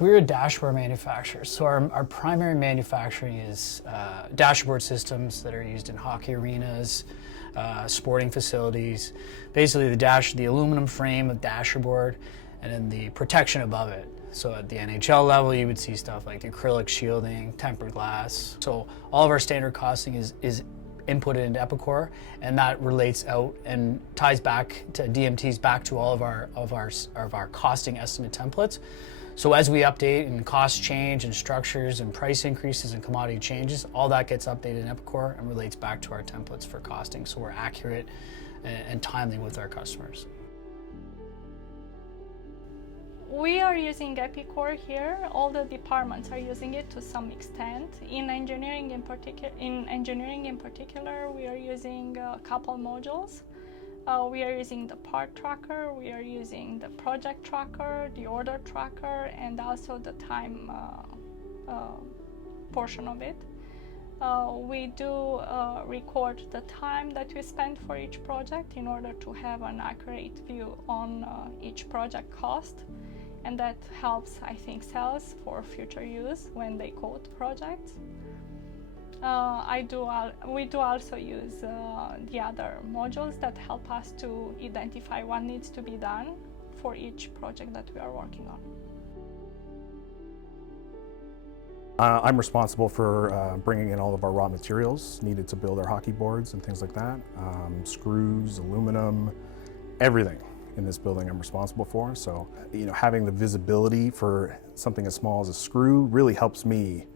We're a dashboard manufacturer, so our primary manufacturing is dashboard systems that are used in hockey arenas, sporting facilities. Basically the aluminum frame of dashboard and then the protection above it. So at the NHL level, you would see stuff like the acrylic shielding, tempered glass. So all of our standard costing is inputted into Epicor, and that relates out and ties back to DMTs back to all of our costing estimate templates. So as we update and costs change and structures and price increases and commodity changes, all that gets updated in Epicor and relates back to our templates for costing, so we're accurate and timely with our customers. We are using Epicor here. All the departments are using it to some extent. In engineering in particular, we are using a couple modules. We are using the part tracker, we are using the project tracker, the order tracker, and also the time portion of it. We do record the time that we spend for each project in order to have an accurate view on each project cost. And that helps, I think, sales for future use when they quote projects. We do also use the other modules that help us to identify what needs to be done for each project that we are working on. I'm responsible for bringing in all of our raw materials needed to build our hockey boards and things like that. Screws, aluminum, everything in this building I'm responsible for. So, having the visibility for something as small as a screw really helps me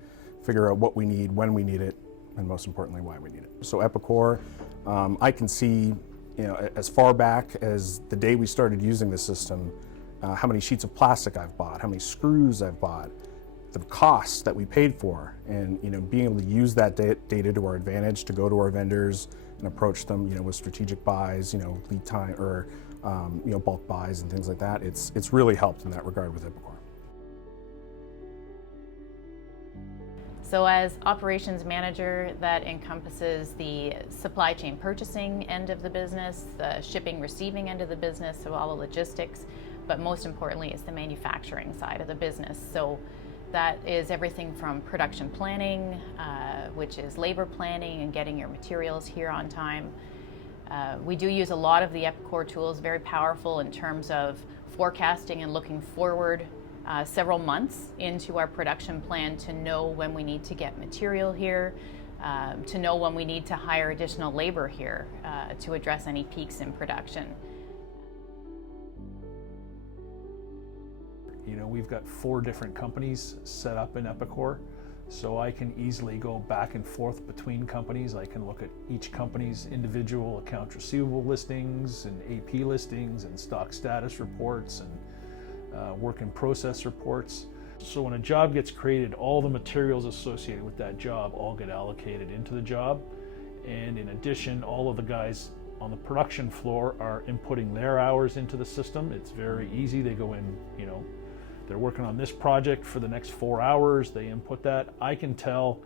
figure out what we need, when we need it, and most importantly, why we need it. So Epicor, I can see, as far back as the day we started using the system, how many sheets of plastic I've bought, how many screws I've bought, the costs that we paid for, and being able to use that data to our advantage to go to our vendors and approach them, with strategic buys, lead time, or bulk buys and things like that. It's really helped in that regard with Epicor. So as operations manager, that encompasses the supply chain purchasing end of the business, the shipping receiving end of the business, so all the logistics, but most importantly is the manufacturing side of the business. So that is everything from production planning, which is labor planning and getting your materials here on time. We do use a lot of the Epicor tools, very powerful in terms of forecasting and looking forward several months into our production plan to know when we need to get material here, to know when we need to hire additional labor here to address any peaks in production. We've got 4 different companies set up in Epicor, so I can easily go back and forth between companies. I can look at each company's individual accounts receivable listings and AP listings and stock status reports and work in process reports. So when a job gets created, all the materials associated with that job all get allocated into the job. And in addition, all of the guys on the production floor are inputting their hours into the system. It's very easy. They go in, they're working on this project for the next 4 hours. They input that. I can tell,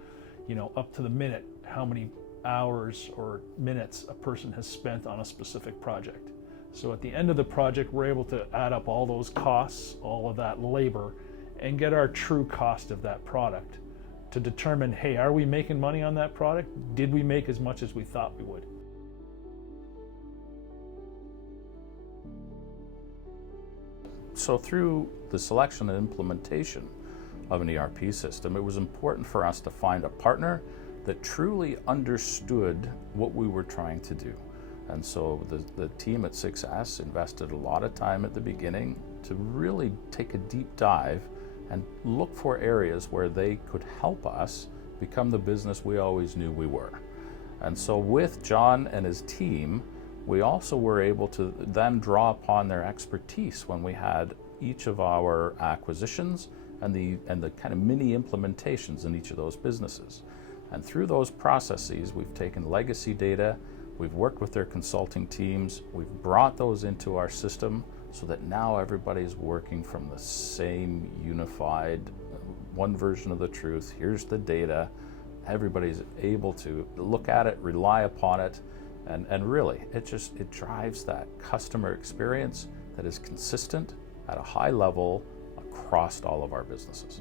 up to the minute how many hours or minutes a person has spent on a specific project. So at the end of the project, we're able to add up all those costs, all of that labor, and get our true cost of that product to determine, hey, are we making money on that product? Did we make as much as we thought we would? So through the selection and implementation of an ERP system, it was important for us to find a partner that truly understood what we were trying to do. And so the team at SixS invested a lot of time at the beginning to really take a deep dive and look for areas where they could help us become the business we always knew we were. And so with John and his team, we also were able to then draw upon their expertise when we had each of our acquisitions and the kind of mini implementations in each of those businesses. And through those processes, we've taken legacy data, we've worked with their consulting teams, we've brought those into our system so that now everybody's working from the same unified, one version of the truth. Here's the data. Everybody's able to look at it, rely upon it, and really, it drives that customer experience that is consistent at a high level across all of our businesses.